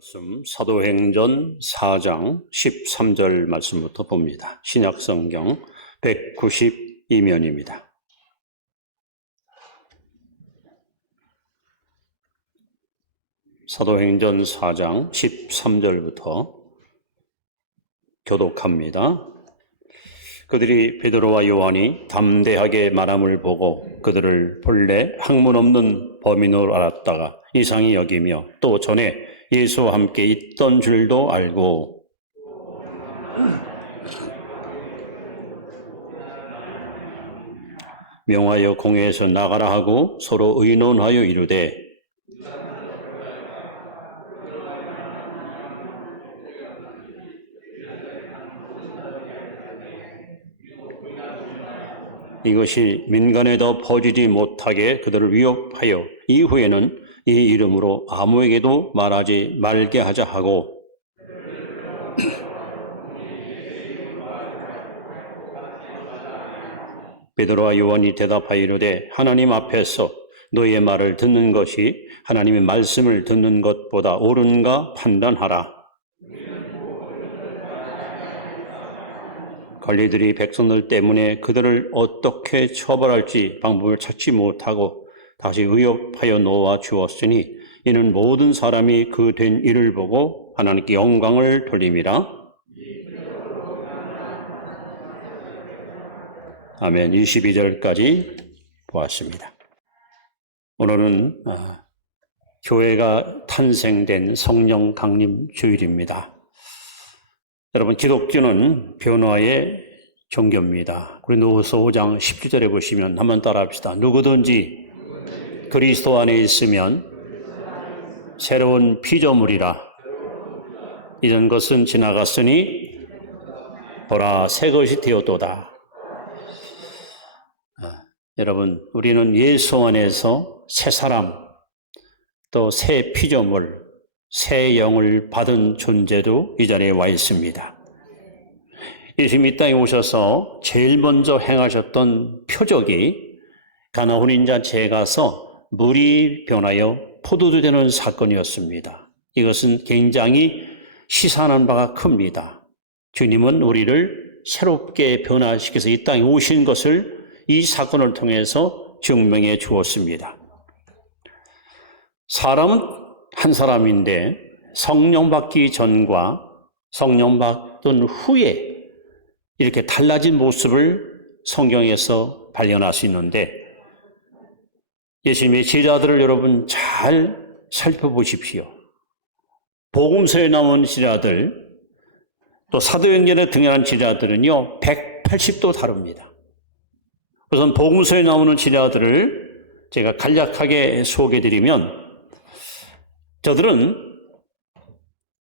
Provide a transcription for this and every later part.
사도행전 4장 13절 말씀부터 봅니다. 신약성경 192면입니다. 사도행전 4장 13절부터 교독합니다. 그들이 베드로와 요한이 담대하게 말함을 보고 그들을 본래 학문 없는 범인으로 알았다가 이상히 여기며 또 전에 예수와 함께 있던 줄도 알고 명하여 공회에서 나가라 하고 서로 의논하여 이르되 이것이 민간에 더 퍼지지 못하게 그들을 위협하여 이후에는 이 이름으로 아무에게도 말하지 말게 하자 하고 베드로와 요한이 대답하여 이르되 하나님 앞에서 너희의 말을 듣는 것이 하나님의 말씀을 듣는 것보다 옳은가 판단하라. 관리들이 백성들 때문에 그들을 어떻게 처벌할지 방법을 찾지 못하고 다시 의협하여 놓아 주었으니 이는 모든 사람이 그 된 일을 보고 하나님께 영광을 돌림이라. 아멘. 22절까지 보았습니다. 오늘은 교회가 탄생된 성령 강림 주일입니다. 여러분, 기독교는 변화의 종교입니다. 고린도후서 5장 17절에 보시면 한번 따라합시다. 누구든지 그리스도 안에 있으면 새로운 피조물이라. 이전 것은 지나갔으니 보라 새 것이 되었도다. 여러분, 우리는 예수 안에서 새 사람, 또 새 피조물, 새 영을 받은 존재로 이 자리에 와 있습니다. 예수님이 이 땅에 오셔서 제일 먼저 행하셨던 표적이 가나 혼인자 제에 가서 물이 변하여 포도주 되는 사건이었습니다. 이것은 굉장히 시사하는 바가 큽니다. 주님은 우리를 새롭게 변화시켜서 이 땅에 오신 것을 이 사건을 통해서 증명해 주었습니다. 사람은 한 사람인데 성령 받기 전과 성령 받은 후에 이렇게 달라진 모습을 성경에서 발견할 수 있는데 예수님의 제자들을 여러분 잘 살펴보십시오. 복음서에 나온 제자들 또 사도행전에 등장한 제자들은요 180도 다릅니다. 우선 복음서에 나오는 제자들을 제가 간략하게 소개해드리면 저들은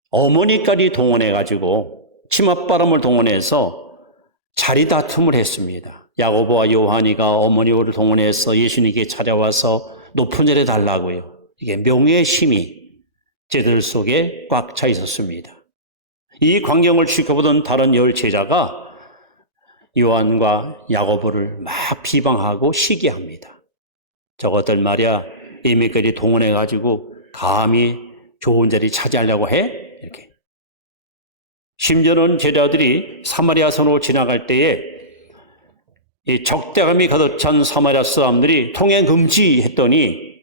어머니까지 동원해가지고 치맛바람을 동원해서 자리다툼을 했습니다. 야고보와 요한이가 어머니를 동원해서 예수님께 찾아와서 높은 자리에 달라고요. 이게 명예심이 제들 속에 꽉 차 있었습니다. 이 광경을 지켜보던 다른 열 제자가 요한과 야고보를 막 비방하고 시기합니다. 저것들 말이야 이미까지 동원해가지고 감히 좋은 자리 차지하려고 해? 이렇게. 심지어는 제자들이 사마리아 선으로 지나갈 때에 이 적대감이 가득 찬 사마리아 사람들이 통행 금지했더니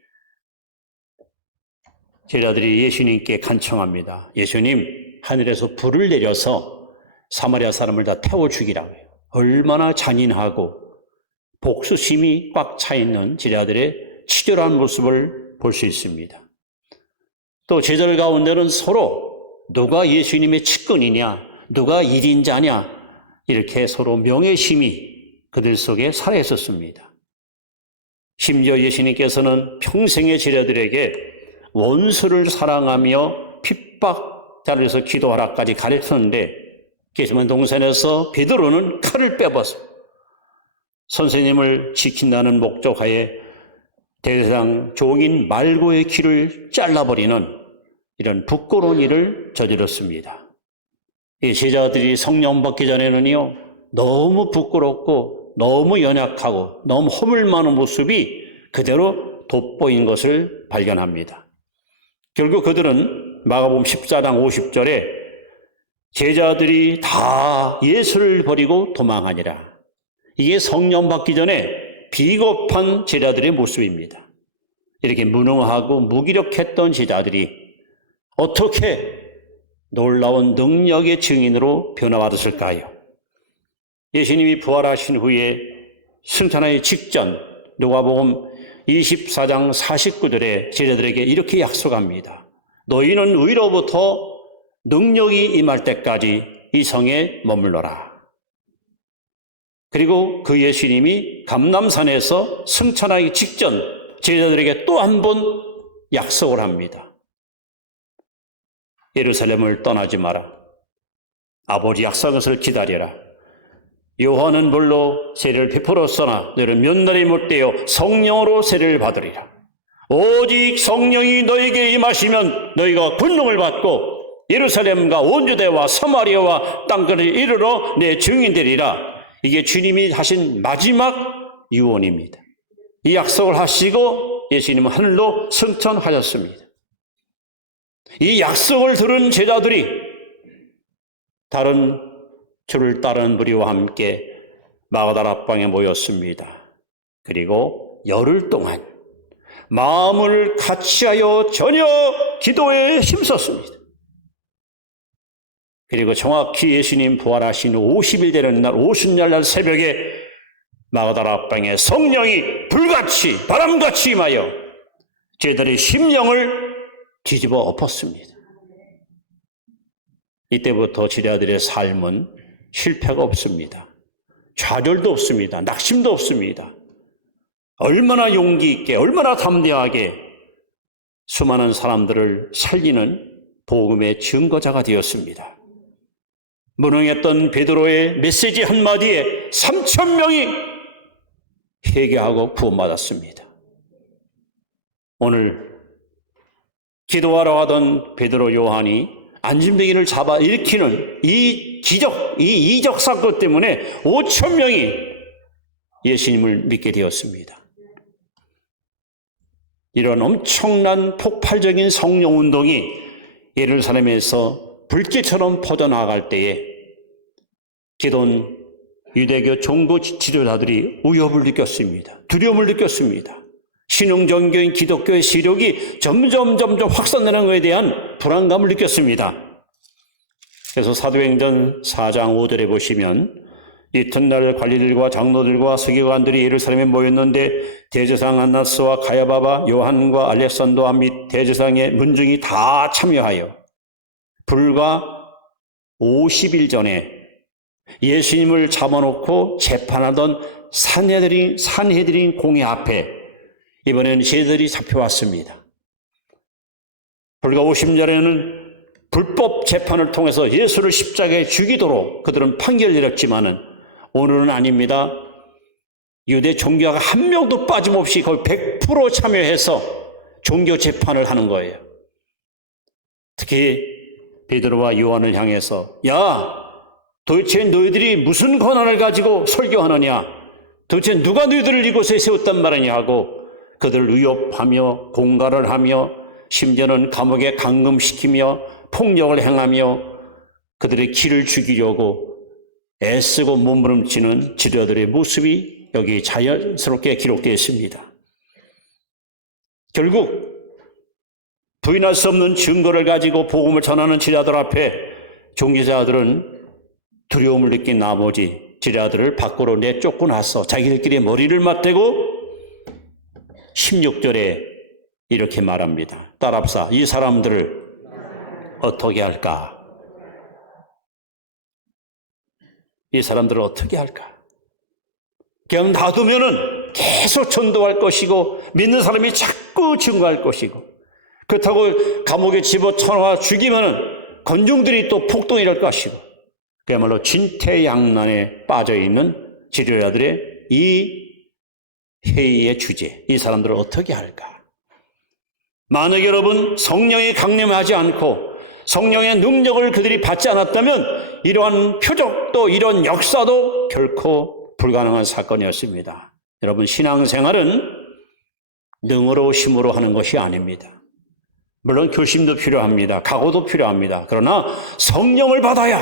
제자들이 예수님께 간청합니다. 예수님, 하늘에서 불을 내려서 사마리아 사람을 다 태워 죽이라고 해요. 얼마나 잔인하고 복수심이 꽉 차 있는 제자들의 치졸한 모습을 볼 수 있습니다. 또 제자들 가운데는 서로 누가 예수님의 측근이냐, 누가 일인자냐 이렇게 서로 명예심이 그들 속에 살아있었습니다. 심지어 예수님께서는 평생의 제자들에게 원수를 사랑하며 핍박자리에서 기도하라까지 가르쳤는데 게세마네 동산에서 베드로는 칼을 빼버서 선생님을 지킨다는 목적하에 대제사장 종인 말고의 귀를 잘라버리는 이런 부끄러운 일을 저질렀습니다. 이 제자들이 성령 받기 전에는요 너무 부끄럽고 너무 연약하고 너무 허물 많은 모습이 그대로 돋보인 것을 발견합니다. 결국 그들은 마가복음 14장 50절에 제자들이 다 예수를 버리고 도망하니라. 이게 성령 받기 전에 비겁한 제자들의 모습입니다. 이렇게 무능하고 무기력했던 제자들이 어떻게 놀라운 능력의 증인으로 변화받았을까요? 예수님이 부활하신 후에 승천하기 직전 누가복음 24장 49절에 제자들에게 이렇게 약속합니다. 너희는 위로부터 능력이 임할 때까지 이 성에 머물러라. 그리고 그 예수님이 감람산에서 승천하기 직전 제자들에게 또 한 번 약속을 합니다. 예루살렘을 떠나지 마라. 아버지 약속한 것을 기다려라. 요한은 물로 세례를 베풀었으나 너희는 몇 날이 못되어 성령으로 세례를 받으리라. 오직 성령이 너에게 임하시면 너희가 권능을 받고 예루살렘과 온 유대와 사마리아와 땅끝을 이르러 내 증인되리라. 이게 주님이 하신 마지막 유언입니다. 이 약속을 하시고 예수님은 하늘로 승천하셨습니다. 이 약속을 들은 제자들이 다른 주를 따르는 무리와 함께 마가다라 방에 모였습니다. 그리고 열흘 동안 마음을 같이하여 전혀 기도에 힘썼습니다. 그리고 정확히 예수님 부활하신 50일 되는 날, 50날 날 새벽에 마가다라 방에 성령이 불같이 바람같이 임하여 제자들의 심령을 뒤집어 엎었습니다. 이때부터 제자들의 삶은 실패가 없습니다. 좌절도 없습니다. 낙심도 없습니다. 얼마나 용기 있게, 얼마나 담대하게 수많은 사람들을 살리는 복음의 증거자가 되었습니다. 무능했던 베드로의 메시지 한마디에 3,000명이 회개하고 구원받았습니다. 오늘 기도하러 가던 베드로 요한이 안진뱅이를 잡아 일으키는 이 기적, 이 이적 사건 때문에 5,000명이 예수님을 믿게 되었습니다. 이런 엄청난 폭발적인 성령 운동이 예루살렘에서 불길처럼 퍼져나갈 때에 기존 유대교 종교 지도자들이 위협을 느꼈습니다. 두려움을 느꼈습니다. 신흥종교인 기독교의 세력이 점점 확산되는 것에 대한 불안감을 느꼈습니다. 그래서 사도행전 4장 5절에 보시면 이튿날 관리들과 장로들과 서기관들이 예루살렘에 모였는데 대제사장 안나스와 가야바와 요한과 알렉산더와 및 대제사장의 문중이 다 참여하여 불과 50일 전에 예수님을 잡아놓고 재판하던 산헤드린 공회 앞에 이번에는 제자들이 잡혀왔습니다. 불과 50년에는 불법 재판을 통해서 예수를 십자가에 죽이도록 그들은 판결을 내렸지만은 오늘은 아닙니다. 유대 종교가 한 명도 빠짐없이 거의 100% 참여해서 종교 재판을 하는 거예요. 특히 베드로와 요한을 향해서 야, 도대체 너희들이 무슨 권한을 가지고 설교하느냐? 도대체 누가 너희들을 이곳에 세웠단 말이냐 하고 그들을 위협하며 공갈을 하며 심지어는 감옥에 감금시키며 폭력을 행하며 그들의 길을 죽이려고 애쓰고 몸부림치는 지도자들의 모습이 여기 자연스럽게 기록되어 있습니다. 결국 부인할 수 없는 증거를 가지고 복음을 전하는 지도자들 앞에 종교자들은 두려움을 느낀 나머지 지도자들을 밖으로 내쫓고 나서 자기들끼리 머리를 맞대고 16절에 이렇게 말합니다. 따라합시다. 이 사람들을 어떻게 할까? 이 사람들을 어떻게 할까? 그냥 놔두면은 계속 전도할 것이고 믿는 사람이 자꾸 증거할 것이고 그렇다고 감옥에 집어넣어 죽이면은 건중들이 또 폭동이 될 것이고 그야말로 진퇴양난에 빠져있는 지도자들의 이 회의의 주제, 이 사람들을 어떻게 할까? 만약 여러분 성령이 강림하지 않고 성령의 능력을 그들이 받지 않았다면 이러한 표적도 이런 역사도 결코 불가능한 사건이었습니다. 여러분 신앙생활은 능으로 힘으로 하는 것이 아닙니다. 물론 결심도 필요합니다. 각오도 필요합니다. 그러나 성령을 받아야,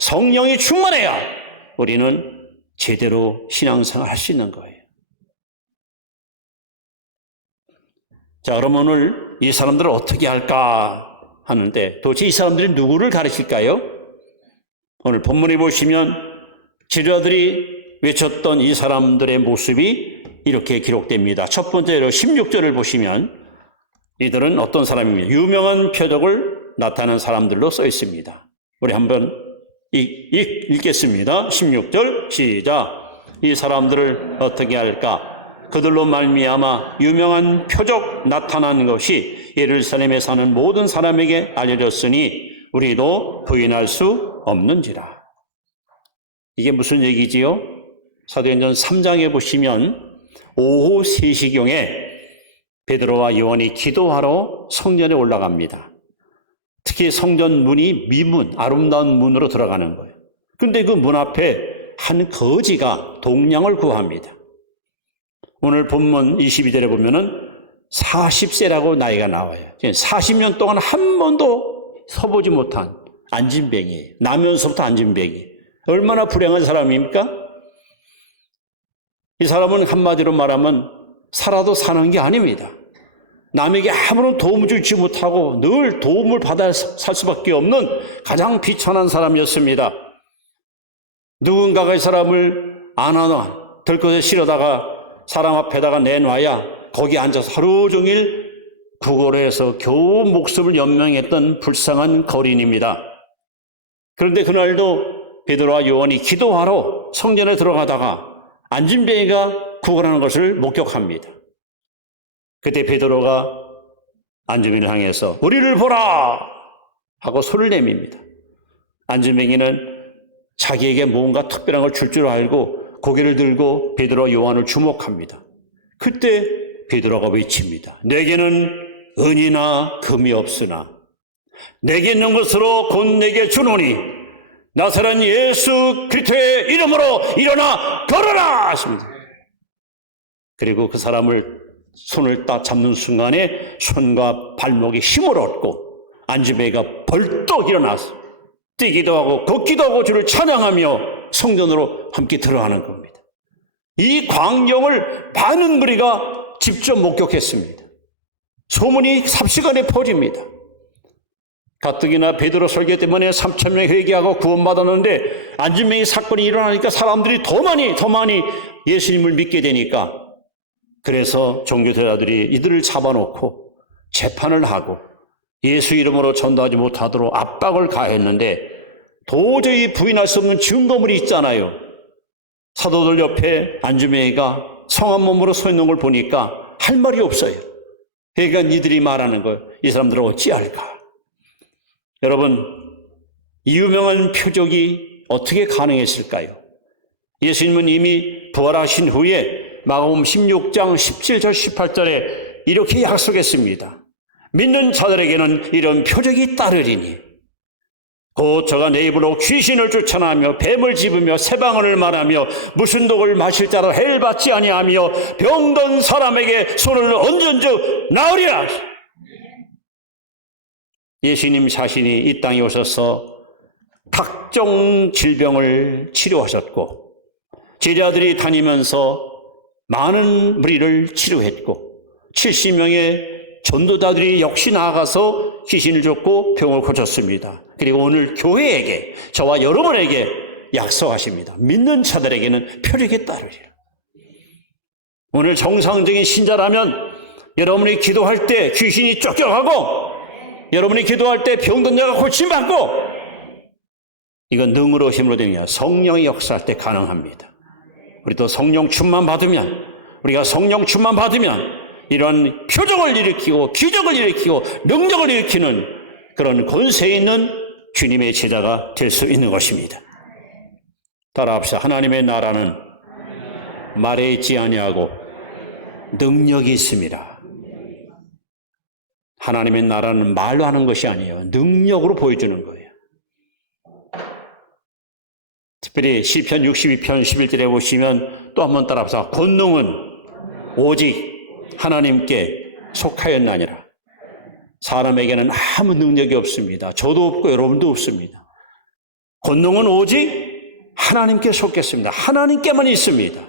성령이 충만해야 우리는 제대로 신앙생활 할 수 있는 거예요. 자, 그럼 오늘 이 사람들을 어떻게 할까 하는데 도대체 이 사람들이 누구를 가르칠까요? 오늘 본문에 보시면 지도자들이 외쳤던 이 사람들의 모습이 이렇게 기록됩니다. 첫 번째로 16절을 보시면 이들은 어떤 사람입니까? 유명한 표적을 나타낸 사람들로 써 있습니다. 우리 한번 읽겠습니다. 16절 시작. 이 사람들을 어떻게 할까? 그들로 말미암아 유명한 표적 나타난 것이 예루살렘에 사는 모든 사람에게 알려졌으니 우리도 부인할 수 없는지라. 이게 무슨 얘기지요? 사도행전 3장에 보시면 오후 3시경에 베드로와 요한이 기도하러 성전에 올라갑니다. 특히 성전 문이 미문, 아름다운 문으로 들어가는 거예요. 그런데 그 문 앞에 한 거지가 동량을 구합니다. 오늘 본문 22절에 보면은 40세라고 나이가 나와요. 40년 동안 한 번도 서보지 못한 안진뱅이에요. 나면서부터 안진뱅이. 얼마나 불행한 사람입니까? 이 사람은 한마디로 말하면 살아도 사는 게 아닙니다. 남에게 아무런 도움을 주지 못하고 늘 도움을 받아 살 수밖에 없는 가장 비천한 사람이었습니다. 누군가가 이 사람을 안아놔 들것에 실어다가 사람 앞에다가 내놔야 거기 앉아서 하루 종일 구걸해서 겨우 목숨을 연명했던 불쌍한 거린입니다. 그런데 그날도 베드로와 요한이 기도하러 성전에 들어가다가 안진뱅이가 구걸하는 것을 목격합니다. 그때 베드로가 안진뱅이를 향해서 우리를 보라 하고 소리를 내밉니다. 안진뱅이는 자기에게 뭔가 특별한 걸 줄 알고 고개를 들고 베드로와 요한을 주목합니다. 그때 베드로가 외칩니다. 내게는 은이나 금이 없으나 내게 있는 것으로 곧 내게 주노니 나사렛 예수 그리스도의 이름으로 일어나 걸어라 하십니다. 그리고 그 사람을 손을 딱 잡는 순간에 손과 발목에 힘을 얻고 안진뱅이가 벌떡 일어나서 뛰기도 하고 걷기도 하고 주를 찬양하며 성전으로 함께 들어가는 겁니다. 이 광경을 많은 무리가 직접 목격했습니다. 소문이 삽시간에 퍼집니다. 가뜩이나 베드로 설교 때문에 3,000명이 회개하고 구원받았는데 안진뱅이 사건이 일어나니까 사람들이 더 많이 예수님을 믿게 되니까 그래서 종교제자들이 이들을 잡아놓고 재판을 하고 예수 이름으로 전도하지 못하도록 압박을 가했는데 도저히 부인할 수 없는 증거물이 있잖아요. 사도들 옆에 안진뱅이가 성한 몸으로 서 있는 걸 보니까 할 말이 없어요. 그러니까 이들이 말하는 걸 이 사람들은 어찌할까? 여러분, 이 유명한 표적이 어떻게 가능했을까요? 예수님은 이미 부활하신 후에 마가복음 16장 17절 18절에 이렇게 약속했습니다. 믿는 자들에게는 이런 표적이 따르리니 곧 저가 내 입으로 귀신을 쫓아내며 뱀을 집으며 새방언을 말하며 무슨 독을 마실 자라 해를 받지 아니하며 병든 사람에게 손을 얹은즉 나으리라. 예수님 자신이 이 땅에 오셔서 각종 질병을 치료하셨고 제자들이 다니면서 많은 무리를 치료했고 70명의 전도자들이 역시 나아가서 귀신을 쫓고 병을 고쳤습니다. 그리고 오늘 교회에게 저와 여러분에게 약속하십니다. 믿는 자들에게는 표적이 따르리라. 오늘 정상적인 신자라면 여러분이 기도할 때 귀신이 쫓겨가고 여러분이 기도할 때 병든 자가 고침받고 이건 능으로 힘으로 되느냐 성령의 역사할 때 가능합니다. 우리도 성령 충만 받으면 우리가 성령 충만 받으면 이런 표적을 일으키고 기적을 일으키고 능력을 일으키는 그런 권세 있는 주님의 제자가 될 수 있는 것입니다. 따라합시다. 하나님의 나라는 말에 있지 아니하고 능력이 있습니다. 하나님의 나라는 말로 하는 것이 아니에요. 능력으로 보여주는 거예요. 특별히 시편 62편 11절에 보시면 또 한 번 따라합시다. 권능은 오직 하나님께 속하였나니라. 사람에게는 아무 능력이 없습니다. 저도 없고 여러분도 없습니다. 권능은 오직 하나님께 속겠습니다. 하나님께만 있습니다.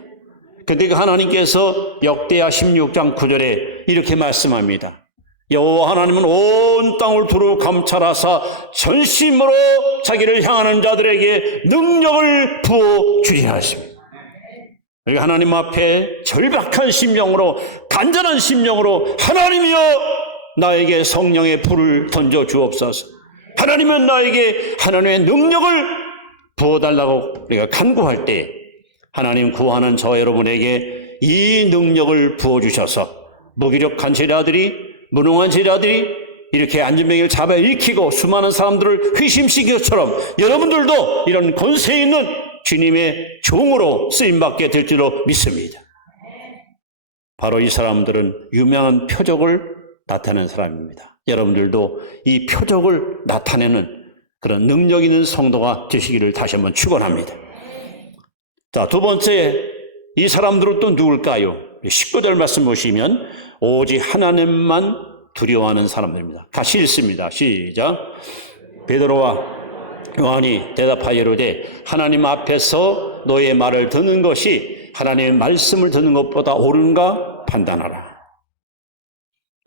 그런데 그 하나님께서 역대하 16장 9절에 이렇게 말씀합니다. 여호와 하나님은 온 땅을 두루 감찰하사 전심으로 자기를 향하는 자들에게 능력을 부어주리라 했습니다. 그러니까 하나님 앞에 절박한 심령으로, 간절한 심령으로 하나님이여 나에게 성령의 불을 던져 주옵소서. 하나님은 나에게 하나님의 능력을 부어달라고 우리가 간구할 때 하나님 구하는 저 여러분에게 이 능력을 부어주셔서 무기력한 제자들이, 무능한 제자들이 이렇게 안진병을 잡아 일으키고 수많은 사람들을 회심시킨 것처럼 여러분들도 이런 권세 있는 주님의 종으로 쓰임받게 될 줄로 믿습니다. 바로 이 사람들은 유명한 표적을 나타내는 사람입니다. 여러분들도 이 표적을 나타내는 그런 능력 있는 성도가 되시기를 다시 한번 축원합니다. 자, 두 번째, 이 사람들은 또 누굴까요? 19절 말씀 보시면 오직 하나님만 두려워하는 사람들입니다. 같이 읽습니다. 시작. 베드로와 요한이 대답하여 이르되 하나님 앞에서 너의 말을 듣는 것이 하나님의 말씀을 듣는 것보다 옳은가 판단하라.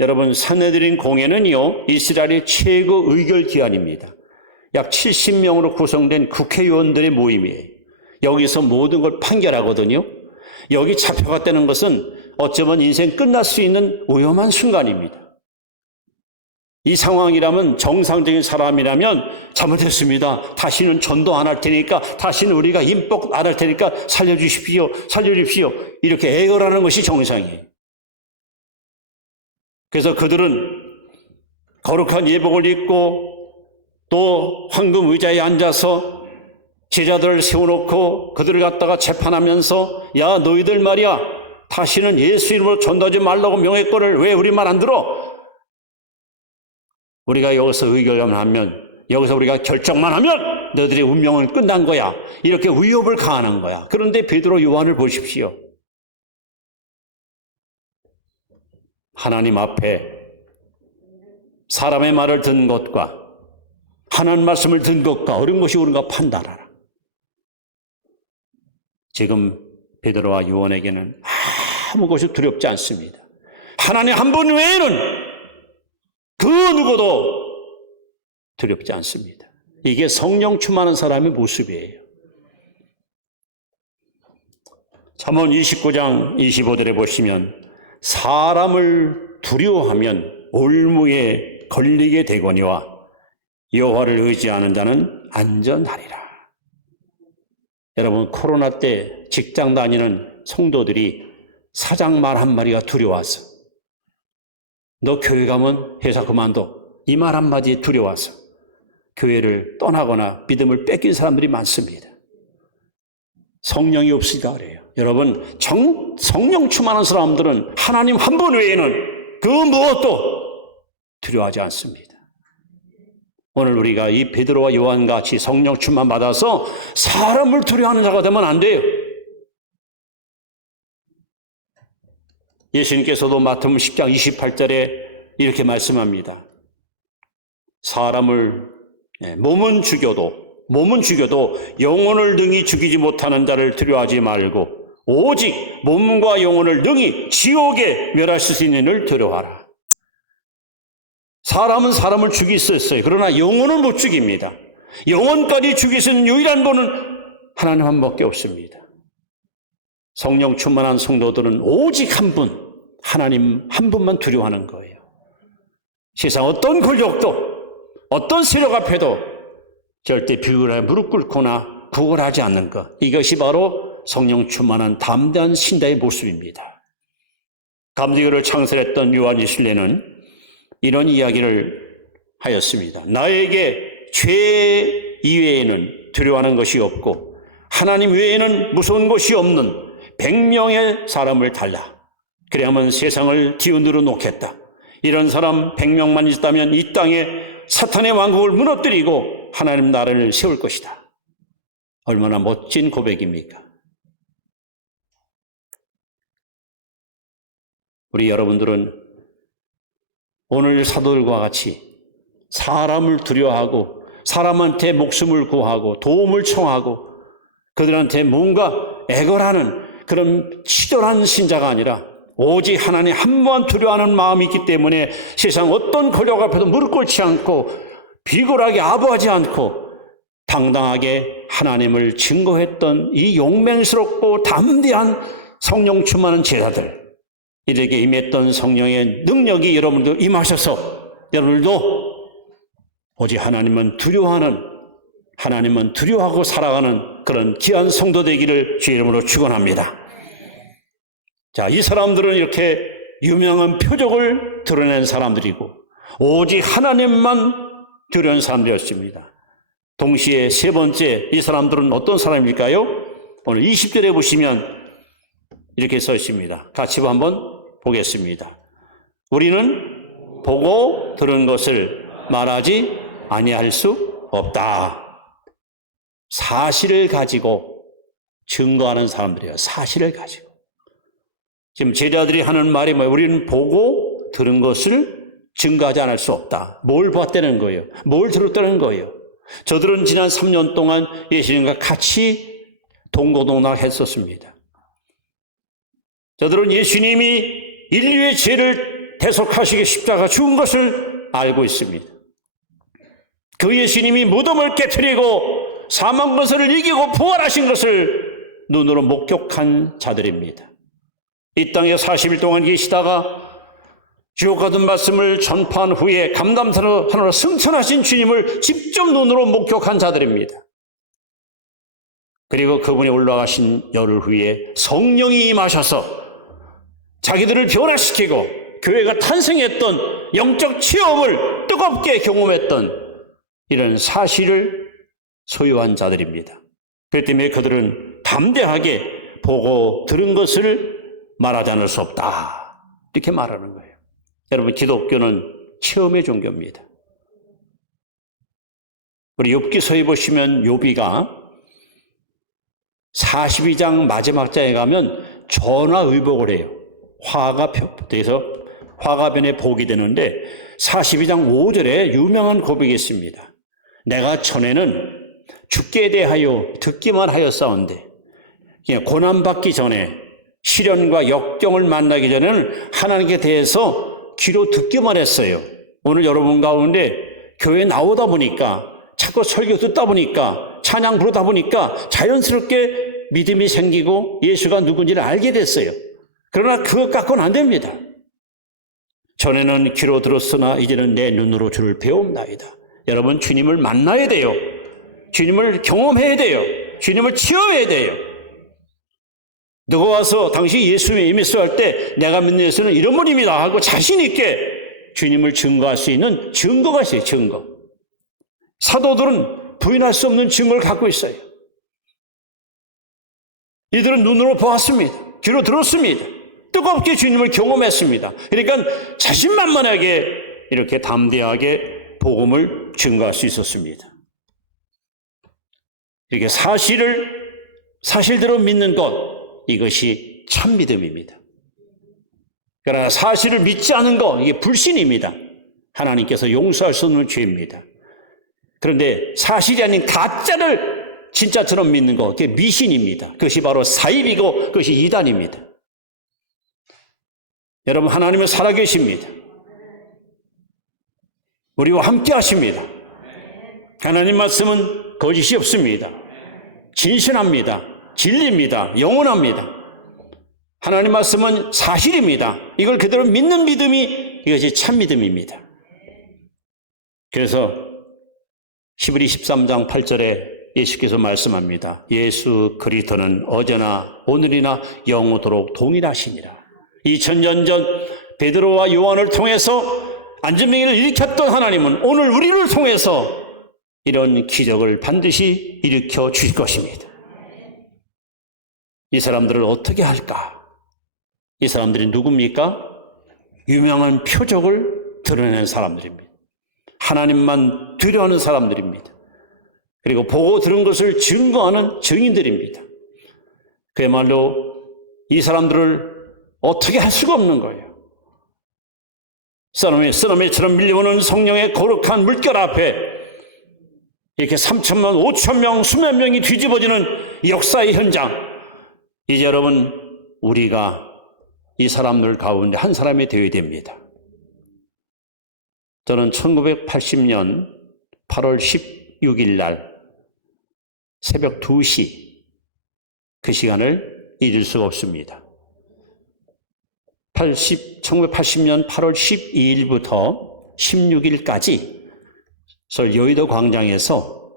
여러분, 산헤드린 공회는요, 이스라엘의 최고 의결 기관입니다. 약 70명으로 구성된 국회의원들의 모임이에요. 여기서 모든 걸 판결하거든요. 여기 잡혀갔다는 것은 어쩌면 인생 끝날 수 있는 위험한 순간입니다. 이 상황이라면, 정상적인 사람이라면 잘못했습니다. 다시는 전도 안 할 테니까, 다시는 우리가 임복 안 할 테니까 살려주십시오. 이렇게 애걸하는 것이 정상이에요. 그래서 그들은 거룩한 예복을 입고 또 황금 의자에 앉아서 제자들을 세워놓고 그들을 갖다가 재판하면서 야, 너희들 말이야, 다시는 예수 이름으로 전도하지 말라고 명했거를 왜 우리 말 안 들어? 우리가 여기서 의결만 하면, 여기서 우리가 결정만 하면 너희들의 운명은 끝난 거야. 이렇게 위협을 가하는 거야. 그런데 베드로 요한을 보십시오. 하나님 앞에 사람의 말을 듣는 것과 하나님 말씀을 듣는 것과 어떤 것이 옳은가 판단하라. 지금 베드로와 요한에게는 아무 것이 두렵지 않습니다. 하나님 한 분 외에는 그 누구도 두렵지 않습니다. 이게 성령 충만한 사람의 모습이에요. 잠언 29장 25절에 보시면 사람을 두려워하면 올무에 걸리게 되거니와 여호와를 의지하는 자는 안전하리라. 여러분, 코로나 때 직장 다니는 성도들이 사장 말 한마디가 두려워서, 너 교회 가면 회사 그만둬, 이 말 한마디에 두려워서 교회를 떠나거나 믿음을 뺏긴 사람들이 많습니다. 성령이 없으니까 그래요. 여러분, 성령 충만한 사람들은 하나님 한 분 외에는 그 무엇도 두려워하지 않습니다. 오늘 우리가 이 베드로와 요한같이 성령 충만 받아서 사람을 두려워하는 자가 되면 안 돼요. 예수님께서도 마태복음 10장 28절에 이렇게 말씀합니다. 사람을 몸은 죽여도 영혼을 능히 죽이지 못하는 자를 두려워하지 말고 오직 몸과 영혼을 능히 지옥에 멸할 수 있는 이를 두려워하라. 사람은 사람을 죽일 수 있어요. 그러나 영혼은 못 죽입니다. 영혼까지 죽일 수 있는 유일한 분은 하나님 한 분밖에 없습니다. 성령 충만한 성도들은 오직 한 분, 하나님 한 분만 두려워하는 거예요. 세상 어떤 권력도, 어떤 세력 앞에도 절대 비굴하게 무릎 꿇거나 구걸하지 않는 것. 이것이 바로 성령 충만한 담대한 신자의 모습입니다. 감리교를 창설했던 요한 이슬레는 이런 이야기를 하였습니다. 나에게 죄 이외에는 두려워하는 것이 없고 하나님 외에는 무서운 것이 없는 100명의 사람을 달라. 그래야만 세상을 뒤흔들어 놓겠다. 이런 사람 100명만 있다면 이 땅에 사탄의 왕국을 무너뜨리고 하나님 나라를 세울 것이다. 얼마나 멋진 고백입니까? 우리 여러분들은 오늘 사도들과 같이 사람을 두려워하고 사람한테 목숨을 구하고 도움을 청하고 그들한테 뭔가 애걸하는 그런 치졸한 신자가 아니라 오직 하나님 한 번 두려워하는 마음이 있기 때문에 세상 어떤 권력 앞에도 무릎 꿇지 않고 비굴하게 아부하지 않고 당당하게 하나님을 증거했던 이 용맹스럽고 담대한 성령 충만한 제자들, 이들에게 임했던 성령의 능력이 여러분도 임하셔서 여러분들도 오직 하나님은 두려워하고 살아가는 그런 귀한 성도 되기를 주의 이름으로 축원합니다. 자, 이 사람들은 이렇게 유명한 표적을 드러낸 사람들이고 오직 하나님만 두려운 사람들이었습니다. 동시에 세 번째, 이 사람들은 어떤 사람일까요? 오늘 20절에 보시면 이렇게 써 있습니다. 같이 한번 보겠습니다. 우리는 보고 들은 것을 말하지 아니할 수 없다. 사실을 가지고 증거하는 사람들이에요. 사실을 가지고. 지금 제자들이 하는 말이 뭐예요? 우리는 보고 들은 것을 증거하지 않을 수 없다. 뭘 봤다는 거예요? 뭘 들었다는 거예요? 저들은 지난 3년 동안 예수님과 같이 동고동락 했었습니다. 저들은 예수님이 인류의 죄를 대속하시기 십자가 죽은 것을 알고 있습니다. 그 예수님이 무덤을 깨트리고 사망 권세를 이기고 부활하신 것을 눈으로 목격한 자들입니다. 이 땅에 40일 동안 계시다가 주옥 같은 말씀을 전파한 후에 감람산으로 하나로 승천하신 주님을 직접 눈으로 목격한 자들입니다. 그리고 그분이 올라가신 열흘 후에 성령이 임하셔서 자기들을 변화시키고 교회가 탄생했던 영적 체험을 뜨겁게 경험했던 이런 사실을 소유한 자들입니다. 그렇기 때문에 그들은 담대하게 보고 들은 것을 말하지 않을 수 없다. 이렇게 말하는 거예요. 여러분, 기독교는 체험의 종교입니다. 우리 욥기서에 보시면 욥이가 42장 마지막 장에 가면 전화의복을 해요. 화가 돼서 화가변에 복이 되는데 42장 5절에 유명한 고백이 있습니다. 내가 전에는 죽게 대하여 듣기만 하였사온데 고난받기 전에 시련과 역경을 만나기 전에는 하나님께 대해서 귀로 듣기만 했어요. 오늘 여러분 가운데 교회 나오다 보니까 자꾸 설교 듣다 보니까 찬양 부르다 보니까 자연스럽게 믿음이 생기고 예수가 누군지를 알게 됐어요. 그러나 그것 갖고는 안 됩니다. 전에는 귀로 들었으나 이제는 내 눈으로 주를 배움나이다. 여러분, 주님을 만나야 돼요. 주님을 경험해야 돼요. 주님을 체험해야 돼요. 누가 와서 당시 예수님의 임했어 할 때 내가 믿는 예수는 이런 분입니다 하고 자신 있게 주님을 증거할 수 있는 증거가 있어요. 증거. 사도들은 부인할 수 없는 증거를 갖고 있어요. 이들은 눈으로 보았습니다. 귀로 들었습니다. 뜨겁게 주님을 경험했습니다. 그러니까 자신만만하게 이렇게 담대하게 복음을 증거할 수 있었습니다. 이렇게 사실대로 믿는 것, 이것이 참 믿음입니다. 그러나 사실을 믿지 않은 것, 이게 불신입니다. 하나님께서 용서할 수 없는 죄입니다. 그런데 사실이 아닌 가짜를 진짜처럼 믿는 것, 그게 미신입니다. 그것이 바로 사입이고 그것이 이단입니다. 여러분, 하나님은 살아계십니다. 우리와 함께 하십니다. 하나님 말씀은 거짓이 없습니다. 진실합니다. 진리입니다. 영원합니다. 하나님 말씀은 사실입니다. 이걸 그대로 믿는 믿음이 이것이 참 믿음입니다. 그래서 히브리 13장 8절에 예수께서 말씀합니다. 예수 그리스도는 어제나 오늘이나 영원토록 동일하시니라. 2000년 전 베드로와 요한을 통해서 안전병을 일으켰던 하나님은 오늘 우리를 통해서 이런 기적을 반드시 일으켜 주실 것입니다. 이 사람들을 어떻게 할까? 이 사람들이 누굽니까? 유명한 표적을 드러내는 사람들입니다. 하나님만 두려워하는 사람들입니다. 그리고 보고 들은 것을 증거하는 증인들입니다. 그야말로 이 사람들을 어떻게 할 수가 없는 거예요. 쓰나미처럼 밀려오는 성령의 거룩한 물결 앞에 이렇게 3천만, 5천 명, 수만 명이 뒤집어지는 역사의 현장. 이제 여러분, 우리가 이 사람들 가운데 한 사람이 되어야 됩니다. 저는 1980년 8월 16일 날 새벽 2시 그 시간을 잊을 수가 없습니다. 1980년 8월 12일부터 16일까지 서울 여의도 광장에서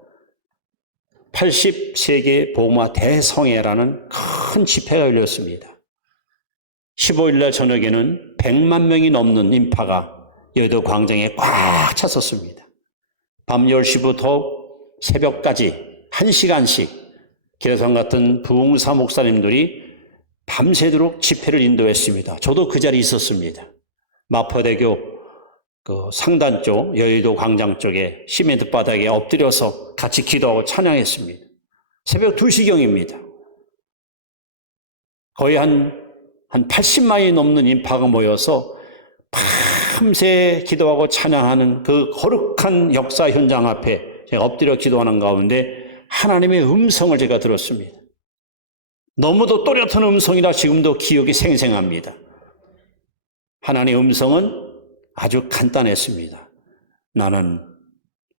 80세계 복음화 대성회라는 큰 집회가 열렸습니다. 15일 날 저녁에는 100만 명이 넘는 인파가 여의도 광장에 꽉 찼었습니다. 밤 10시부터 새벽까지 1시간씩 기라성 같은 부흥사 목사님들이 밤새도록 집회를 인도했습니다. 저도 그 자리에 있었습니다. 마포대교 그 상단 쪽 여의도 광장 쪽에 시멘트 바닥에 엎드려서 같이 기도하고 찬양했습니다. 새벽 2시경입니다. 거의 한 80만이 넘는 인파가 모여서 밤새 기도하고 찬양하는 그 거룩한 역사 현장 앞에 제가 엎드려 기도하는 가운데 하나님의 음성을 제가 들었습니다. 너무도 또렷한 음성이라 지금도 기억이 생생합니다. 하나님의 음성은 아주 간단했습니다. 나는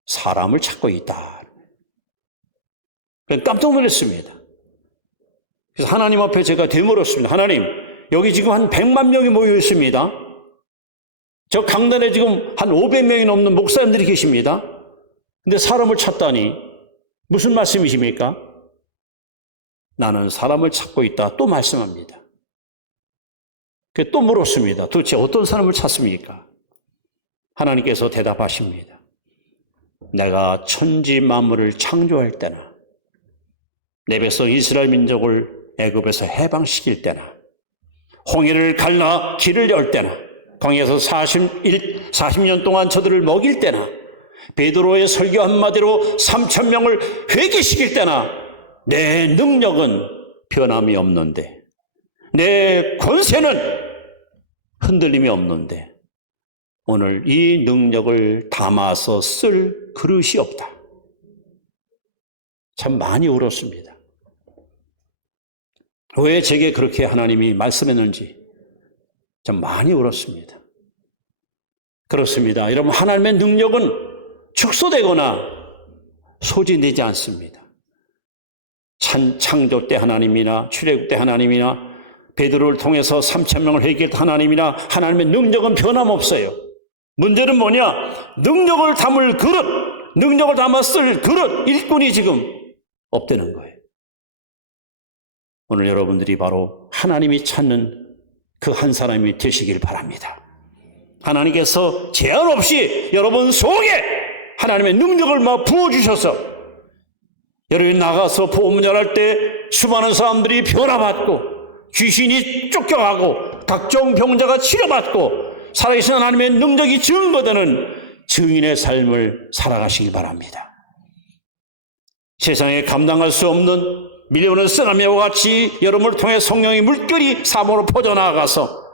사람을 찾고 있다. 깜짝 놀랐습니다. 그래서 하나님 앞에 제가 되물었습니다. 하나님, 여기 지금 한 100만 명이 모여 있습니다. 저 강단에 지금 한 500명이 넘는 목사님들이 계십니다. 근데 사람을 찾다니 무슨 말씀이십니까? 나는 사람을 찾고 있다. 또 말씀합니다. 또 물었습니다. 도대체 어떤 사람을 찾습니까? 하나님께서 대답하십니다. 내가 천지 만물을 창조할 때나 내 백성 이스라엘 민족을 애굽에서 해방시킬 때나 홍해를 갈라 길을 열 때나 광야에서 40년 동안 저들을 먹일 때나 베드로의 설교 한마디로 3,000명을 회개시킬 때나 내 능력은 변함이 없는데 내 권세는 흔들림이 없는데 오늘 이 능력을 담아서 쓸 그릇이 없다. 참 많이 울었습니다. 왜 제게 그렇게 하나님이 말씀했는지 참 많이 울었습니다. 그렇습니다. 여러분, 하나님의 능력은 축소되거나 소진되지 않습니다. 창조 때 하나님이나 출애굽 때 하나님이나 베드로를 통해서 3,000명을 회개할 때 하나님이나 하나님의 능력은 변함없어요. 문제는 뭐냐? 능력을 담을 그릇, 능력을 담아 쓸 그릇, 일꾼이 지금 없다는 거예요. 오늘 여러분들이 바로 하나님이 찾는 그 한 사람이 되시길 바랍니다. 하나님께서 제한 없이 여러분 속에 하나님의 능력을 막 부어주셔서 여러분이 나가서 복음 전할 때 수많은 사람들이 변화받고 귀신이 쫓겨가고 각종 병자가 치료받고 살아계신 하나님의 능력이 증거되는 증인의 삶을 살아가시기 바랍니다. 세상에 감당할 수 없는 밀려오는 쓰나미와 같이 여러분을 통해 성령의 물결이 사방으로 퍼져나가서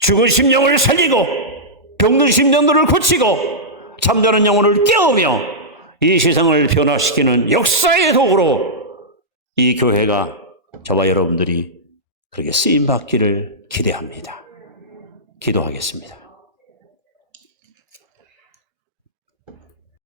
죽은 심령을 살리고 병든 심령들을 고치고 잠자는 영혼을 깨우며 이 세상을 변화시키는 역사의 도구로 이 교회가 저와 여러분들이 그렇게 쓰임받기를 기대합니다. 기도하겠습니다.